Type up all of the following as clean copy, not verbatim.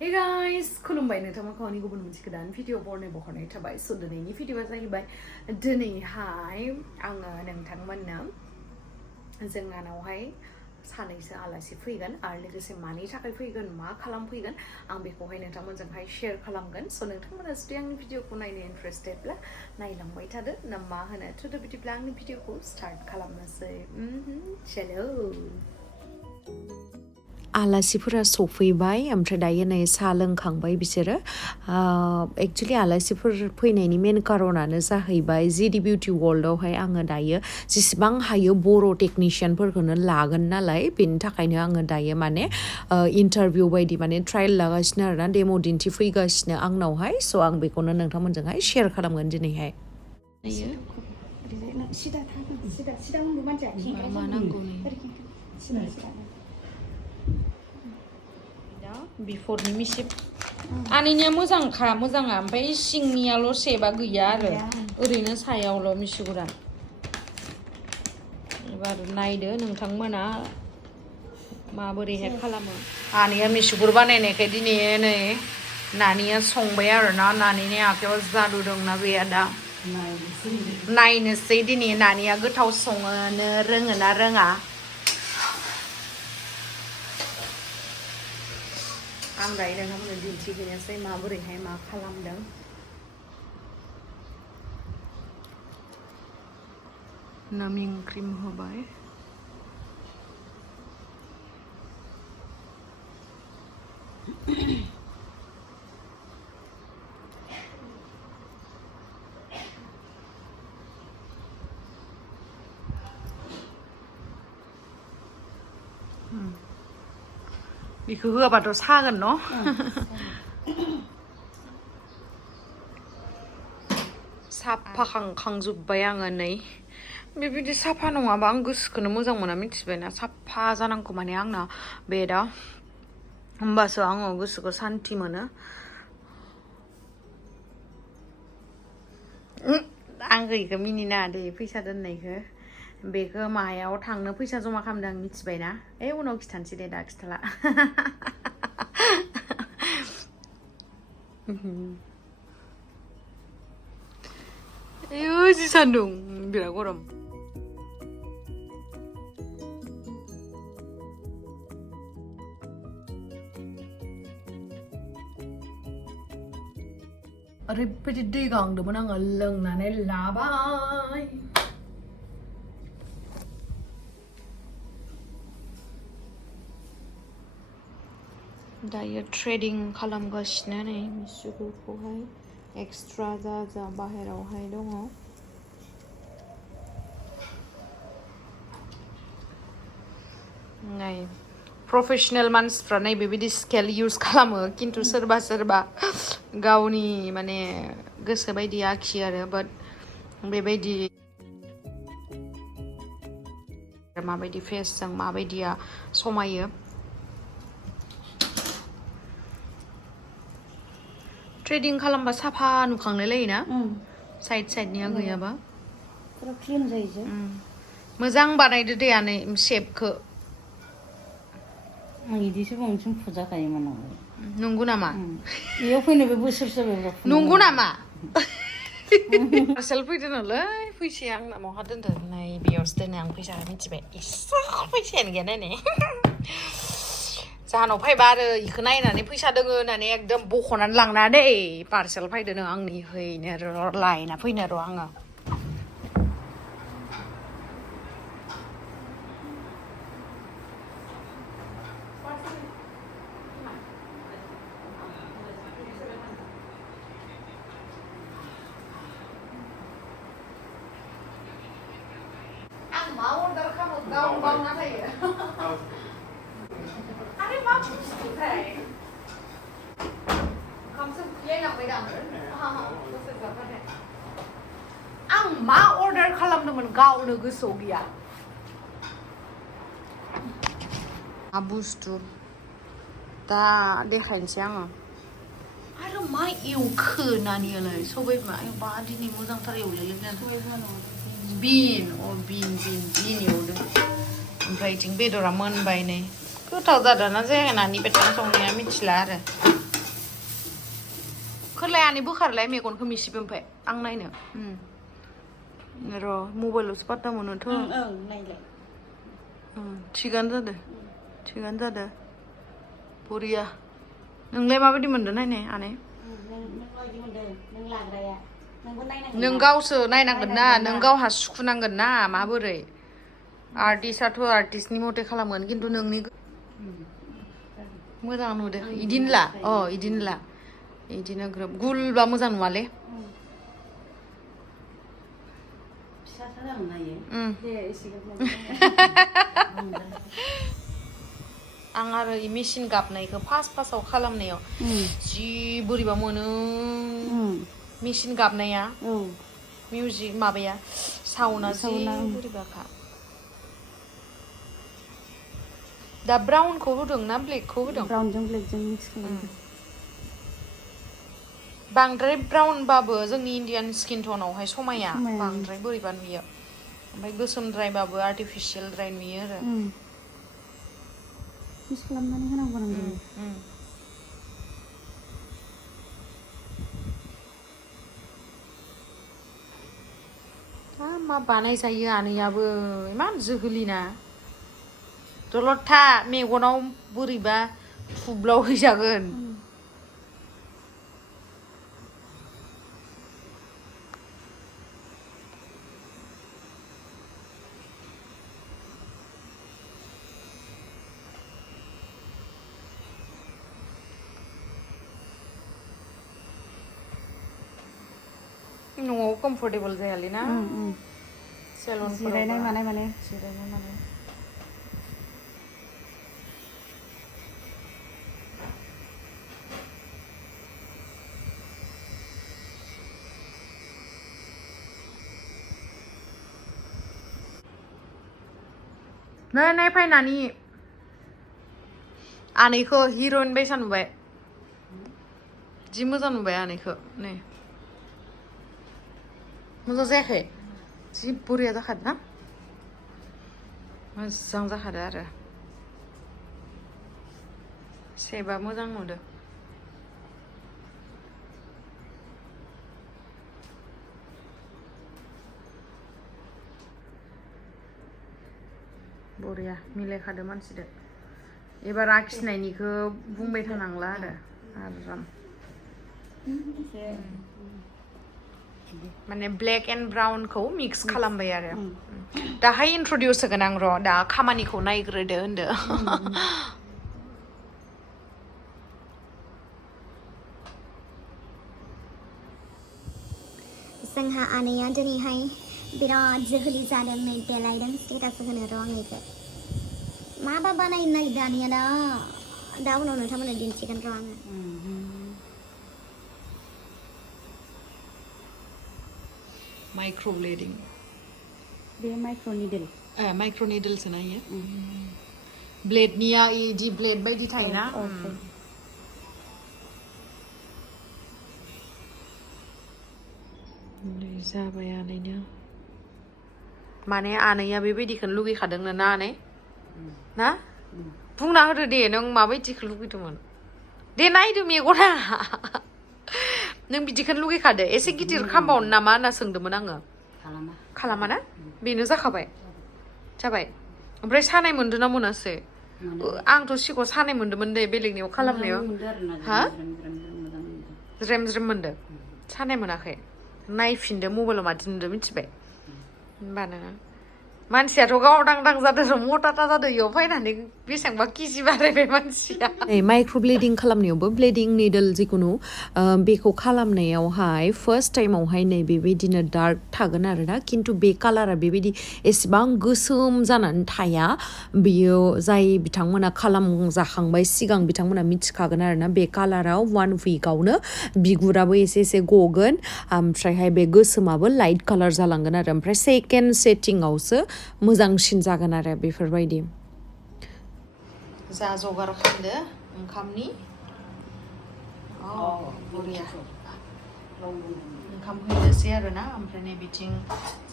Hey guys, खुलुमबाय नोंथांमोनखौ आंनि गुबुन मोनसे गोदान भिडिअ बरनाय बहरनाय थाबाय स' दिनैनि भिडिअआ जाहैबाय दिनैहाय आङो नोंथांमोननो जोंहानावहाय सानैसो आलासि फैगोन आरो लोगोसे मानि थाखाय फैगोन मा खालामफैगोन आं बेखौहाय नोंथांमोनजोंहाय शेयार खालामगोन स' नोंथांमोना जुदि आंनि भिडिअखौ नायनो इन्टारेस्टेडब्ला नायलांबाय थादो ना मा होनो थ' बिदिब्ला आंनि भिडिअखौ स्टार्ट खालामनोसै चलो आलासिफोरा सफैबाय ओमफ्राय दायो नै साहा लोंखांबाय बिसोरो एक्चुअलि आलासिफोर फैनायनि मेन कारनानो जाहैबाय जिडि बिउटि वर्ल्डआवहाय आङो दायो जेसेबां हायो बर' टेकनिशियानफोरखौनो लागोन नालाय बेनि थाखायनो आङो दायो माने इन्टारभिउ बायदि माने ट्रायल लागासिनो आरोना डेम' दिन्थिफैगासिनो आंनावहाय स' आं बेखौनो नोंथांमोनजोंहाय शेयार खालामगोन दिनैहाय मा नांगौ बिफरनि मिसिब आनैनिया मोजांखा मोजाङा ओमफ्राय सिंनियाल' सेबा गैया आरो ओरैनो सायावल' मिसिगुरा एबार नायदो नोंथांमोना माबोरैहाय खालामो आनैया मिसिगुर बानायनायखाय दिनै नै नानिया संबाय आरोना नानिनि आखायाव जादु दंना गैया दा नायनोसै दिनै नानिया गोथाव संनो रोङोना रोङा आं दायो नोंथांमोननो दिन्थिहैनोसै माबोरैहाय मा खालामदों नामिं क्रिम होबाय बेखौ होआबाथ' सागोन न' साफा खांजोब्बाय आङो नै बेबायदि साफा नङाबा आं गोसोखौनो मोजां मोना मिथिबायना साफा जानांगौ माने आंना बेदा होमबासो आङो गोसोखौ सान्थि मोनो आं गैखौ मिनिनाङा दे फैसा दोननायखौ बेखौ मायाव थांनो फैसा जमा खालामदों आं मिथिबायना उनाव खिथानोसै दे दा खिथाला जि सान्दुं बिराद गरम ओरैबायदि दै गांदोंमोन आङो लोंनानै लाबाय दायो ट्रेडिं खालामगासिनो नै मिसुफोरखौहाय एक्सट्रा जा बाहेरावहाय दङ नै प्रफेसनेल मानसिफ्रा नै बेबायदि स्केल इउज खालामो खिन्थु सोरबा सोरबा गावनि माने गोसो बायदि आखियो आरो बाट बेबायदि माबायदि फेसजों माबायदिया समायो ट्रेडिं खालामबा साफा नुखांलाय लायोना साइडनिया गैयाबा क्लिन जायो मोजां बानायदो दे आनै शेपखौ आं इदिसो बांसिन फुजाखायोमोन नंगौ नामा बेयाव फैनो बे बोसोरसे नंगौ नामा पार्सेल फैदो नालाय फैसाया आंना माहा दोनदो नै बेयावसो दोनो आं फैसाखौ मिथिबाय इसा फैसायानो गैया नायनाय जाहानाव फैबा आरो इखौ नायनानै फैसा दोङो होननानै एकदम बख'नानै लांना दै पार्सेल फैदो नों आंनि हैनो लायना फैनो र' आङो मा अर्डार खालामो गाव बावना थायो आरे मा बुस्थुथाय ओंखामसो उखैलायलांबाय दां आं मा अर्डार खालामदोंमोन गावनो गोसोआव गैया मा बुस्थु दा देखायनोसै आङो आरो मा एवखो नानियालाय सबाय बिमा बा दिनै मोजांथार एवलायलायनानै बिन एवदों ओमफ्राय इथिं बेदरा मोनबाय नै गोथाव जादोंना जायाखै नानि बेदर संनाया मिथिला आरो खोलायानि बोखारलाय मेगनखौ मिसिब ओमफ्राय आं नायनो र' मबाइलावसो पात्ता मोनोथ' नायलाय थिगानो जादो बरिया नोंलाय माबायदि मोनदों नायनाय आनै नों गावसो नायनांगोन ना नों गावहा सुखुनांगोन ना माबोरै आर्टिस्टआथ' आर्टिस्टनि मथे खालामगोन खिन्थु नोंनि मोजां नुदो इदिनो ला इदिनो ला इदिनो ग्रोब गुलबा मोजां नुवाले आं आरो इ मेसिन गाबनायखौ फार्स्टआव खालामनायाव जि बोरैबा मोनो मेसिन गाबनाया मिउजिक माबाया साउन्डआ जि बोरैबाखा दा ब्राउनखौ होदों ना ब्लेकखौ होदों ब्राउनजों ब्लेकजों मिक्स खालामदों बांद्राय ब्राउनबाबो जोंनि इण्डियान स्किन टनावहाय समाया बांद्राय बोरैबा नुयो ओमफ्राय गोसोमद्रायबाबो आर्टिफिशियेलद्राय नुयो आरो मिक्स खालामनानै होनांगौ नांगौ मा बानायजायो आनैयाबो इमान जोहोलिना दलद था मेगनाव बोरैबा थुब्लाव हैजागोन न'आव कम्फर्टेबल जायालै ना सेलुनफोराव जिरायनाय मानाय नाय फैनानै आनैखौ हिर'इन बायसा नुबाय जि मोजां नुबाय आनैखौ नै मोजां जायाखै जि बरिया जाखादों ना मोजां जाखादों आरो सेबा मोजां नुदों बरिया मिलायखादों मानसिदो एबार आखिनायनिखौ बुंबाय थानांला आरो आराम माने ब्लेक एन्ड ब्राउनखौ मिक्स खालामबाय आरो दाहाय इन्ट्रडिउस होगोन आं र' दा खामानिखौ नायग्रोदो होनदो जोंहा आनैया दिनैहाय बिराद जोहोलि जादों नै देलायदों स्टेटास होनो र' आं इखौ माबा बानायनो नागिरदों आनैया दा उनाव नोंथांमोननो दिन्थिगोन र' आङो माइक्र'ब्लेडिं बे माइक्र'निडल माइक्र'निडलसो नायो ब्लेडनिया इदि ब्लेड बायदि थायोना जाबाय आनैनो माने आनैया बेबायदिखौनो लुगैखादोंनो ना आनै ना बुंना होदो दे नों माबायदिखौ लुगैदोंमोन दे नायदो मेगना नों बिदिखौनो लुगैखादो एसे गिदिर खालामबावनो नामा होनना सोंदोंमोन आङो खालामा ना बेनो जाखाबाय जाबाय ओमफ्राय सानाय मोनदों ना मोनासै आंथ' सिगाङाव सानाय मोनदोंमोन दे बेलेगनियाव खालामनायाव हा ज्रेम ज्रेम मोनदों सानाय मोनाखै नायफिनदो मबाइलाव मादि नुदों मिथिबाय होनबानो मानसियाथ' गावदांदां जादों मटाटा जादों इयाव फैनानै बेसेबांबा केजि बारायबाय मानसिया माइक्र'ब्लेडिं खालामनायावबो ब्लेडिं निडल जिखुनु बेखौ खालामनायावहाय फार्स्ट टाइमावहाय नै बेबायदिनो डार्क थागोन आरोना खिन्थु बे कालारा बेबायदि एसेबां गोसोम जानानै थाया बियो जाय बिथांमोना खालामजाखांबाय सिगां बिथांमोना मिथिखागोन आरोना बे कालाराव 1 उइकआवनो बिगुराबो एसे एसे गगोन ओमफ्रायहाय बे गोसोमाबो लाइट कालार जालांगोन आरो ओमफ्राय सेकेन्ड सेटिंआवसो मोजांसिन जागोन आरो बेफोरबायदि जा जगार खालामदो ओंखामनि बरिया ओंखाम होनोसै आरो ना ओमफ्राय नै बिथिं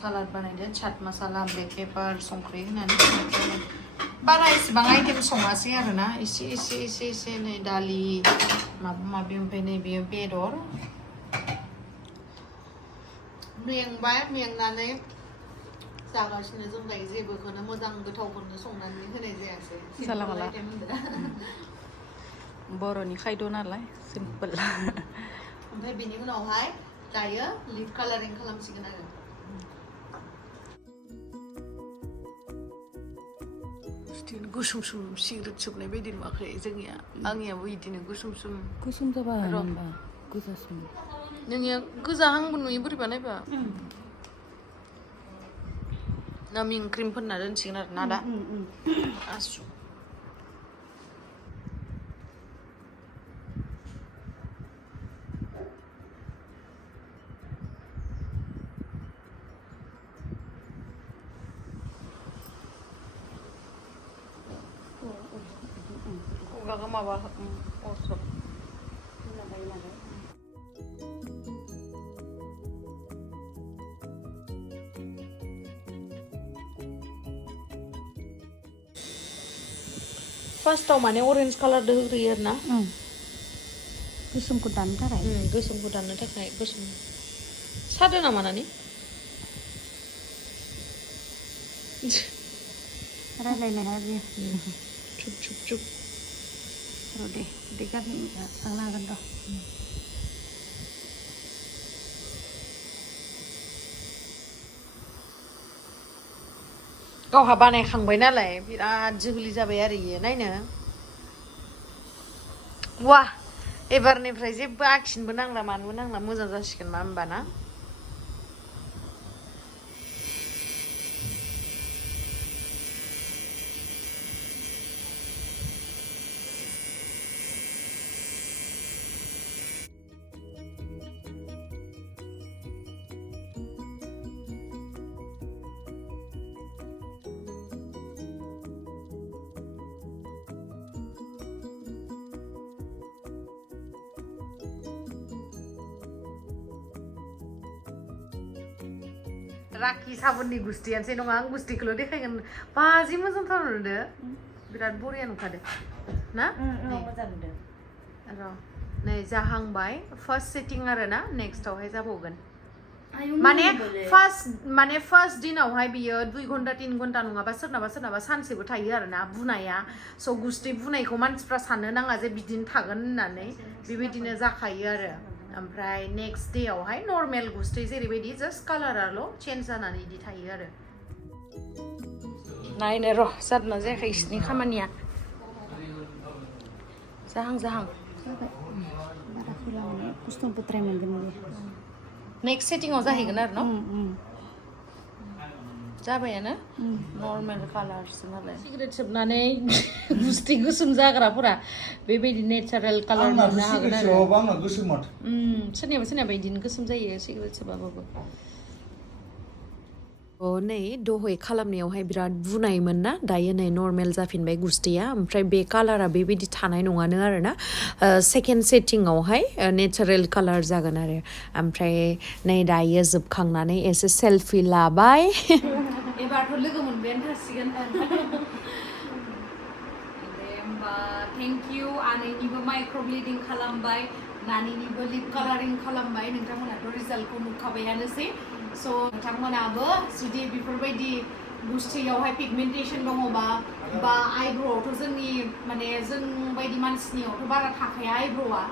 सालाद बानायदो चाट मसाला ब्लेक पेपार संख्रि होनानै बारा एसेबां आइटेम सङासै आरोना एसे नै दालि माबा माबि ओमफ्राय नै बेयो बेदर मेंबाय मेंनानै जागासिनो जों दायो जेबोखौनो मोजां गोथावखौनो संनानै होनाय जायासै जाला माला बर'नि खायद' नालाय सिम्पोल ओमफ्राय बेनि उनावहाय दायो लिप कालारिं खालामसिगोन आरो गुसुम सुम सिगारेट सोबनाय बायदि नुवाखै जोंनिया आंनियाबो बिदिनो गुसुम जाबा होनबा गोजासुम नोंनिया गोजाहांबो नुयो बोरैबा नायबा नामिं क्रिम फोनना दोनसिगोन आरो ना दा आसु खुगाखौ माबा अरसब फार्स्टआव माने अरेन्ज कालार होग्रोयो आरो ना गोसोमखौ दाननो थाखाय गोसोमखौ दाननो थाखाय गोसोम सादो नामा नानि रायलायनो हाया चुप र' दे गाबोन थांनो हागोन र' गावहा बानायखांबाय नालाय बिराद जोगलि जाबाय आरो इयो नायनो वा एबारनिफ्राय जेबो आखिनोबो नांला मानोबो नांला मोजां जासिगोन मा होमबा ना राखि साबोननि गुस्थियानोसै नङा आं गुस्थिखौल' देखायगोन बाजि मोजांथार नुदो बिराद बरिया नुखादो ना मोजां नुदों र' नै जाहांबाय फार्स्ट सेटिं आरो ना नेक्स्टआवहाय जाबावगोन माने फार्स्ट दिनावहाय बियो 2 घन्टा 3 घन्टा नङाबा सोरनाबा सानसेबो थायो आरो ना बुनाया स' गुस्थि बुनायखौ मानसिफ्रा साननो नाङा जे बिदिनो थागोन होननानै बेबायदिनो जाखायो आरो ओमफ्राय नेक्स्ट डेआवहाय नर्मेल गुस्थि जेरैबायदि जास्ट कालाराल' चेन्ज जानानै बिदि थायो आरो नायनो र' जादोंना जायाखै इसोरनि खामानिया जाहां जाबाय बारा फुला माने खस्थ'बो ट्राइ मोनगोन नेक्स्ट सेटिंआव जाहैगोन आरो न' जाबायानो नर्मेल कालारसो नालाय सिगारेट सोबनानै गुस्थि गोसोम जाग्राफोरा बेबायदि नेचारेल कालार मोननो हागोन आरो सोरनियाबा बिदिनो गोसोम जायो सिगारेट सोबाबाबो नै दहाय खालामनायावहाय बिराद बुनायमोन ना दायो नै नर्मेल जाफिनबाय गुस्थिया ओमफ्राय बे कालारा बेबायदि थानाय नङानो आरो ना सेकेन्ड सेटिंआवहाय नेचारेल कालार जागोन आरो ओमफ्राय नै दायो जोबखांनानै एसे सेलफि लाबाय एबारथ' लोगो मोनबायानो थासिगोन होमबा थेंक इउ आनैनिबो माइक्र'ब्लेडिं खालामबाय नानिनिबो लिप कालारिं खालामबाय नोंथांमोनाथ' रिजाल्टखौ नुखाबायानोसै स' नोंथांमोनाबो जुदि बेफोरबायदि गुस्थियावहाय पिगमेन्टेसन दङबा बा आइब्र'आवथ' जोंनि माने जों बायदि मानसिनियावथ' बारा थाखाया आइब्र'आ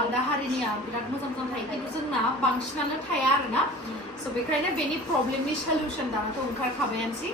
आलदा हारिनिया बिराद मोजां थायो खिन्थु जोंना बांसिनानो थाया आरोना स' बेखायनो बेनि प्रब्लेमनि सलिउसन दानाथ' ओंखारखाबायानोसै